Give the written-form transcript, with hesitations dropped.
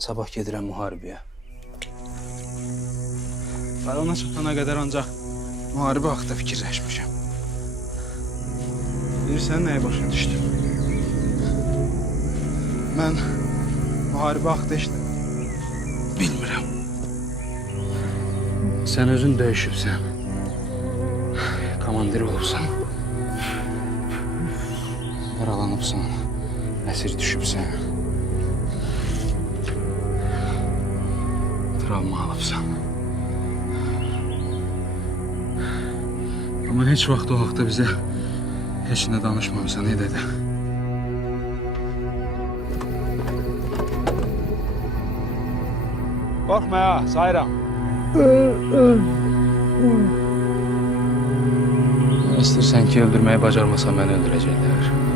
Sabah gedirəm müharibəyə. Rayona çatana qədər ancaq müharibə haqqında fikirləşmişəm. Bilirsən nəyə başa düşdüm? Mən müharibə haqqında heç nə bilmirəm. Sən özün döyüşübsən. Komandir olubsan. Yaralanıbsan. Əsir düşübsən. Travma alıbsan. Ama heç vaxt o haqda bizə heç nə danışmamısan, dedə. Qorxma ya, sayıram. İstəyirsən ki, öldürməyi bacarmasan məni öldürəcəklər.